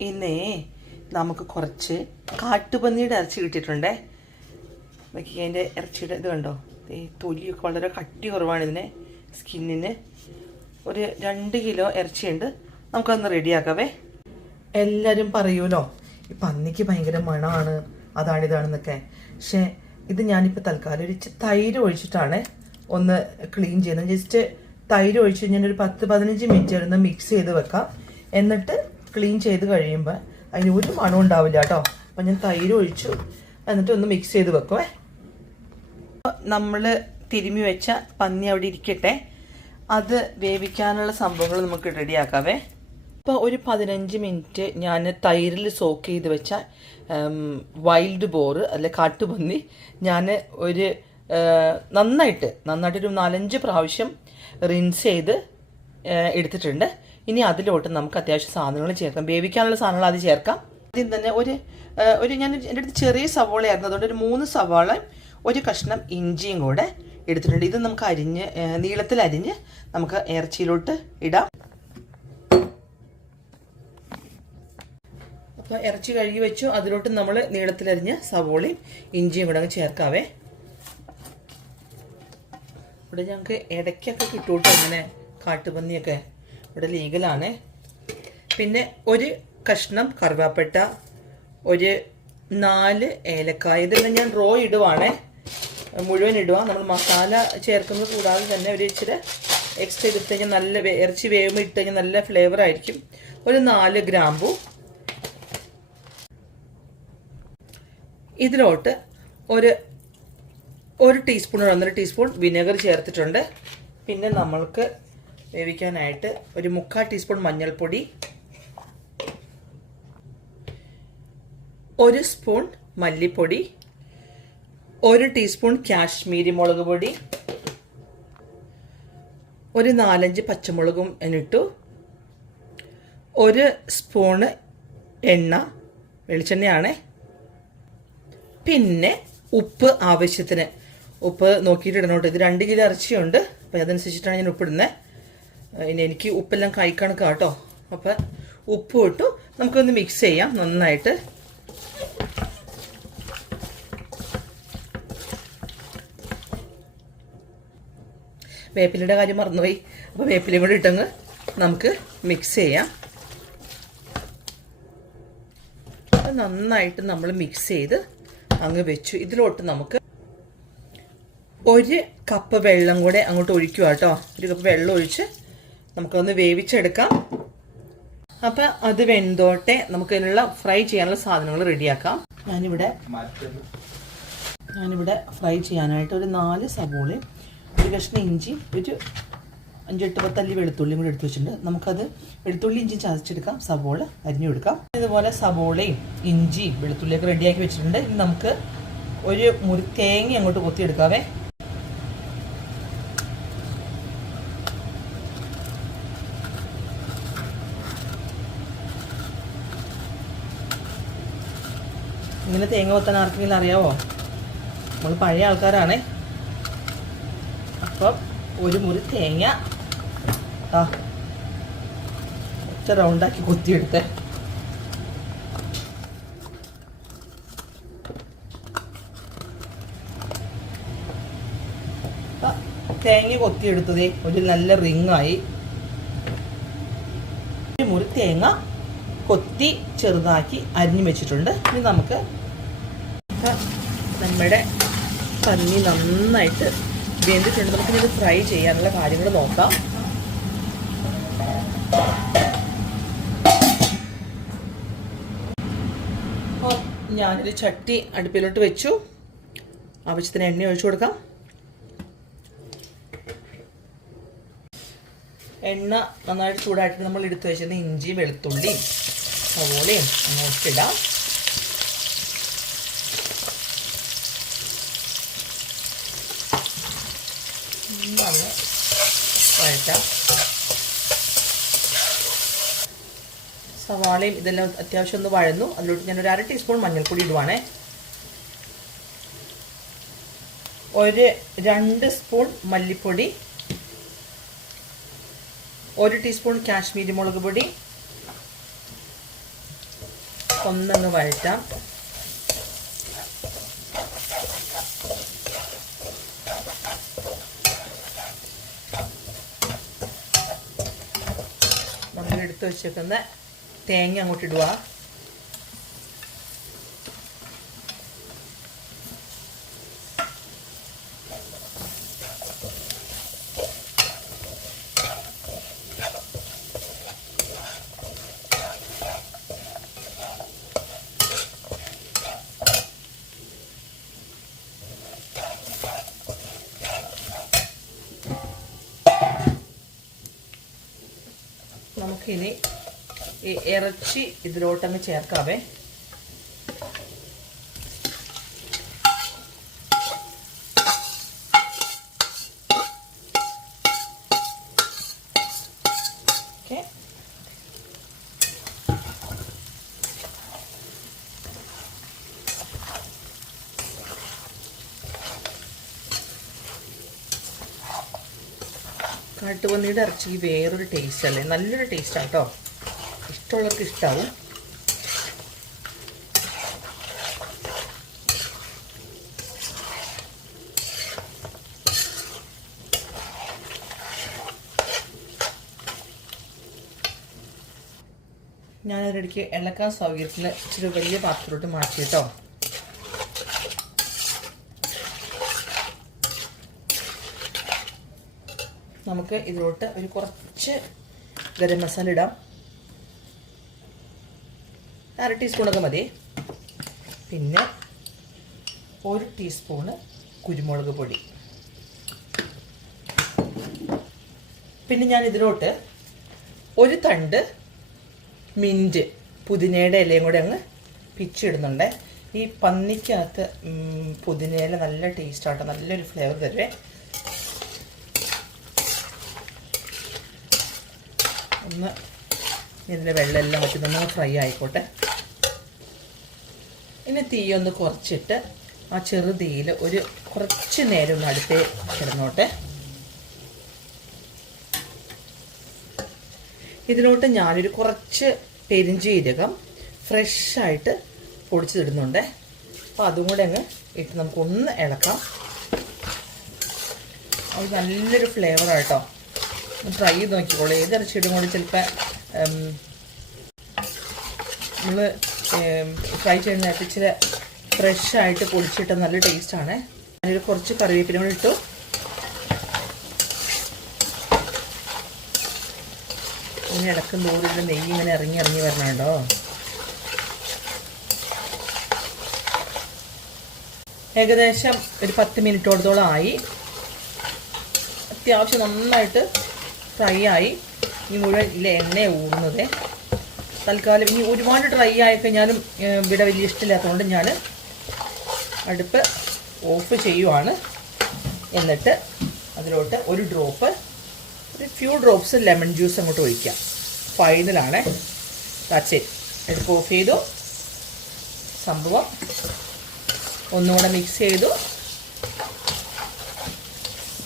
ഇന്നേ നമുക്ക് കുറച്ച് കാട്ടുപന്നിയുടെ ഇറച്ചി കിട്ടിയിട്ടുണ്ടേ. നോക്കി അതിന്റെ ഇറച്ചിയുടെ ഇത് കണ്ടോ? ഈ തൊലിയൊക്കെ വളരെ കട്ടി കുറവാണ് ഇതിന്. സ്കിന്നിന് ഒരു രണ്ട് കിലോ ഇറച്ചിയുണ്ട്. നമുക്കതൊന്ന് റെഡിയാക്കാവേ. എല്ലാവരും പറയൂലോ ഈ പന്നിക്ക് ഭയങ്കര മണമാണ് അതാണ് ഇതാണെന്നൊക്കെ. പക്ഷേ ഇത് ഞാനിപ്പോൾ തൽക്കാലം ഒരു തൈര് ഒഴിച്ചിട്ടാണ് ഒന്ന് ക്ലീൻ ചെയ്യുന്നത്. ജസ്റ്റ് തൈര് ഒഴിച്ച് കഴിഞ്ഞാൽ ഒരു പത്ത് പതിനഞ്ച് മിനിറ്റ് ഒന്ന് മിക്സ് ചെയ്ത് വെക്കാം. എന്നിട്ട് ക്ലീൻ ചെയ്ത് കഴിയുമ്പോൾ അതിന് ഒരു മണം ഉണ്ടാവില്ല കേട്ടോ. അപ്പം ഞാൻ തൈര് ഒഴിച്ചു. എന്നിട്ട് ഒന്ന് മിക്സ് ചെയ്ത് വെക്കുവേ. നമ്മൾ തിരുമ്മി വെച്ച പന്നി അവിടെ ഇരിക്കട്ടെ. അത് വേവിക്കാനുള്ള സംഭവങ്ങൾ നമുക്ക് റെഡിയാക്കാവേ അപ്പോൾ ഒരു പതിനഞ്ച് മിനിറ്റ് ഞാൻ തൈരിൽ സോക്ക് ചെയ്ത് വെച്ച വൈൽഡ് ബോറ് അല്ലെ കാട്ടുപന്നി ഞാൻ ഒരു നന്നായിട്ട് നന്നായിട്ടൊരു നാലഞ്ച് പ്രാവശ്യം റിൻസ് ചെയ്ത് എടുത്തിട്ടുണ്ട്. ഇനി അതിലോട്ട് നമുക്ക് അത്യാവശ്യം സാധനങ്ങൾ ചേർക്കാം. വേവിക്കാനുള്ള സാധനങ്ങൾ അത് ചേർക്കാം. ആദ്യം തന്നെ ഒരു ഒരു ഞാൻ എന്റെ അടുത്ത് ചെറിയ സവോളയായിരുന്നു അതുകൊണ്ട് ഒരു മൂന്ന് സവാള ഒരു കഷ്ണം ഇഞ്ചിയും കൂടെ എടുത്തിട്ടുണ്ട്. ഇത് നമുക്ക് അരിഞ്ഞ് നീളത്തിൽ അരിഞ്ഞ് നമുക്ക് ഇറച്ചിയിലോട്ട് ഇടാം. അപ്പോൾ ഇറച്ചി കഴുകി വെച്ചു. അതിലോട്ട് നമ്മൾ നീളത്തിലരിഞ്ഞ് സവോളയും ഇഞ്ചിയും കൂടെ അങ്ങ് ചേർക്കാവേ. ഇവിടെ ഞങ്ങൾക്ക് ഇടയ്ക്കൊക്കെ കിട്ടൂട്ടോ അങ്ങനെ കാട്ടുപന്നിയൊക്കെ. ഇവിടെ ലീഗലാണ്. പിന്നെ ഒരു കഷ്ണം കറുവാപ്പട്ട ഒരു നാല് ഏലക്കായ. ഇതെല്ലാം ഞാൻ റോ ഇടുവാണേ. മുഴുവൻ ഇടുക നമ്മൾ മസാല ചേർക്കുന്നത് കൂടാതെ തന്നെ ഒരു ഇച്ചിരി എക്സ്ട്രാ എടുത്ത് കഴിഞ്ഞാൽ നല്ല ഇറച്ചി വേവ് ഇട്ട് കഴിഞ്ഞാൽ നല്ല ഫ്ലേവർ ആയിരിക്കും. ഒരു നാല് ഗ്രാമ്പു. ഇതിലോട്ട് ഒരു ഒരു ടീസ്പൂൺ ഒന്നര ടീസ്പൂൺ വിനെഗർ ചേർത്തിട്ടുണ്ട്. പിന്നെ നമ്മൾക്ക് വേവിക്കാനായിട്ട് ഒരു മുക്കാൽ ടീസ്പൂൺ മഞ്ഞൾപ്പൊടി ഒരു സ്പൂൺ മല്ലിപ്പൊടി ഒരു ടീസ്പൂൺ കാശ്മീരി മുളക് പൊടി ഒരു നാലഞ്ച് പച്ചമുളകും ഇട്ടു ഒരു സ്പൂണ് എണ്ണ വെളിച്ചെണ്ണയാണ്. പിന്നെ ഉപ്പ് ആവശ്യത്തിന്. ഉപ്പ് നോക്കിയിട്ട് ഇടണോട്ട്. ഇത് രണ്ട് കിലോ ഇറച്ചിയുണ്ട്. അപ്പോൾ അതനുസരിച്ചിട്ടാണ് ഞാൻ ഉപ്പിടുന്നത് ഇനി എനിക്ക് ഉപ്പെല്ലാം കൈ കണക്കാണ് കേട്ടോ അപ്പം ഉപ്പ് ഇട്ടു നമുക്കൊന്ന് മിക്സ് ചെയ്യാം. നന്നായിട്ട്. വേപ്പിലയുടെ കാര്യം മറന്നുപോയി. അപ്പോൾ വേപ്പിലയും കൂടി ഇട്ടങ്ങ് നമുക്ക് മിക്സ് ചെയ്യാം. അപ്പം നന്നായിട്ട് നമ്മൾ മിക്സ് ചെയ്ത് അങ്ങ് വെച്ചു. ഇതിലോട്ട് നമുക്ക് ഒരു കപ്പ് വെള്ളം കൂടെ അങ്ങോട്ട് ഒഴിക്കുക കേട്ടോ ഒരു കപ്പ് വെള്ളം ഒഴിച്ച് നമുക്കൊന്ന് വേവിച്ചെടുക്കാം. അപ്പം അത് വെന്തോട്ടെ നമുക്ക് അതിനുള്ള ഫ്രൈ ചെയ്യാനുള്ള സാധനങ്ങൾ റെഡിയാക്കാം ഞാനിവിടെ ഞാനിവിടെ ഫ്രൈ ചെയ്യാനായിട്ട് ഒരു നാല് സവോളയും ഒരു കഷ്ണം ഇഞ്ചി ഒരു അഞ്ചെട്ട് പത്തല്ലി വെളുത്തുള്ളിയും കൂടി എടുത്ത് വെച്ചിട്ടുണ്ട്. നമുക്കത് വെളുത്തുള്ളി ഇഞ്ചി ചതച്ചെടുക്കാം. സവോള അരിഞ്ഞെടുക്കാം ഇതുപോലെ സവോളയും ഇഞ്ചിയും വെളുത്തുള്ളിയൊക്കെ റെഡിയാക്കി വെച്ചിട്ടുണ്ട്. ഇനി നമുക്ക് ഒരു മുറി തേങ്ങ അങ്ങോട്ട് കൊത്തിയെടുക്കാവേ. ഇങ്ങനെ തേങ്ങ കൊത്താൻ ആർക്കെങ്കിലും അറിയാവോ? നമ്മൾ പഴയ ആൾക്കാരാണ്. അപ്പം ഒരു മുറി തേങ്ങ. ആ. ഒറ്റ റൗണ്ടാക്കി കൊത്തിയെടുത്തേ. തേങ്ങ കൊത്തിയെടുത്തതേ. ഒരു നല്ല റിങ്ങായി ഒരു മുറി തേങ്ങ. കൊത്തി ചെറുതാക്കി അരിഞ്ഞു വെച്ചിട്ടുണ്ട്. ഇനി നമുക്ക് നമ്മുടെ പന്നി നന്നായിട്ട് വെന്തിട്ടുണ്ട്. നമുക്കിത് ഫ്രൈ ചെയ്യാനുള്ള കാര്യങ്ങൾ നോക്കാം. അപ്പോൾ ഞാനൊരു ചട്ടി അടുപ്പിലോട്ട് വെച്ചു. ആവശ്യത്തിന് എണ്ണ ഒഴിച്ചു കൊടുക്കാം. എണ്ണ നന്നായിട്ട് ചൂടായിട്ട് നമ്മൾ എടുത്തു വെച്ചിരുന്ന ഇഞ്ചി വെളുത്തുള്ളി സവോളയും അങ്ങോട്ടിടാം നല്ല വഴറ്റാം സവാളയും ഇതെല്ലാം അത്യാവശ്യം ഒന്ന് വഴന്നു. അതിലോട്ട് ഞാൻ ഒരു അര ടീസ്പൂൺ മഞ്ഞൾപ്പൊടി ഇടുവാണേ. ഒരു രണ്ട് സ്പൂൺ മല്ലിപ്പൊടി. ഒരു ടീസ്പൂൺ കാശ്മീരി മുളക് പൊടി. ഒന്നങ്ങ് വഴറ്റാം. നമ്മൾ എടുത്തു വെച്ചേക്കുന്ന തേങ്ങ അങ്ങോട്ട് ഇടുക നമുക്കിനി ഈ ഇറച്ചി ഇതിലോട്ടങ്ങ് ചേർക്കാവേ. കാട്ടുപന്നിയുടെ ഇറച്ചിക്ക് വേറൊരു ടേസ്റ്റ് അല്ലേ? നല്ലൊരു ടേസ്റ്റാണ് കേട്ടോ ഇഷ്ടമുള്ളവർക്ക് ഇഷ്ടമാവും ഞാനൊരിടയ്ക്ക് ഇളക്കാൻ സൗകര്യത്തിൽ ഇച്ചിരി വലിയ പാത്രത്തിലോട്ട് മാറ്റി കേട്ടോ നമുക്ക് ഇതിലോട്ട് ഒരു കുറച്ച് ഗരം മസാല ഇടാം. അര ടീസ്പൂണൊക്കെ മതി. പിന്നെ ഒരു ടീസ്പൂണ് കുരുമുളക് പൊടി. പിന്നെ ഞാൻ ഇതിലോട്ട് ഒരു തണ്ട് മിന്റ് പുതിനയുടെ ഇലയും കൂടെ അങ്ങ് പിച്ചിടുന്നുണ്ട്. ഈ പന്നിക്കകത്ത് പുതിനയില നല്ല ടേസ്റ്റാട്ടോ നല്ലൊരു ഫ്ലേവർ തരുവേ. ഒന്ന് ഇതിന്റെ വെള്ളമെല്ലാം നമ്മൾ ഫ്രൈ ആയിക്കോട്ടെ. ഇനി തീ ഒന്ന് കുറച്ചിട്ട് ആ ചെറുതീയിൽ ഒരു കുറച്ച് നേരം ഒന്ന് അടുത്തേ കിടന്നോട്ടെ. ഇതിലോട്ട് ഞാനൊരു കുറച്ച് പെരിഞ്ചീരകം ഫ്രഷായിട്ട് പൊടിച്ചിടുന്നുണ്ട്. അപ്പോൾ അതും കൂടെ അങ്ങ് ഇട്ട് നമുക്കൊന്ന് ഇളക്കാം. അത് നല്ലൊരു ഫ്ലേവറാട്ടോ ട്രൈ ചെയ്ത് നോക്കിക്കോളൂ. ഏത് ഇറച്ചിയുടെ കൂടി ചിലപ്പോൾ നമ്മൾ ഫ്രൈ ചെയ്യുന്ന ഇച്ചിരി ഫ്രഷായിട്ട് പൊടിച്ചിട്ട നല്ല ടേസ്റ്റാണ് ഞാനൊരു കുറച്ച് കറിവേപ്പില കൂടി ഇട്ടു. ഇനി ഇടക്കും തോറിയുടെ നെയ്യ് ഇങ്ങനെ ഇറങ്ങി ഇറങ്ങി വരണുണ്ടോ? ഏകദേശം ഒരു പത്ത് മിനിറ്റോടത്തോളം ആയി. അത്യാവശ്യം നന്നായിട്ട് ഫ്രൈ ആയി. ഇനി മുഴുവൻ ഇല്ല എണ്ണ ഊടുന്നത് തൽക്കാലം ഇനി ഒരുപാട് ഡ്രൈ ആയി കഴിഞ്ഞാലും ഇവിടെ വലിയ ഇഷ്ടമില്ലാത്തതുകൊണ്ട് ഞാൻ അടുപ്പ് ഓഫ് ചെയ്യുവാണ്. എന്നിട്ട് അതിലോട്ട് ഒരു ഡ്രോപ്പ് ഒരു ഫ്യൂ ഡ്രോപ്സ് ലെമൺ ജ്യൂസ് അങ്ങോട്ട് ഒഴിക്കാം. ഫൈനലാണ് ഇറ്റ് അടുപ്പ് ഓഫ് ചെയ്തു. സംഭവം ഒന്നുകൂടെ മിക്സ് ചെയ്തു.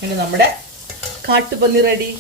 ഇനി നമ്മുടെ കാട്ടുപന്നി റെഡി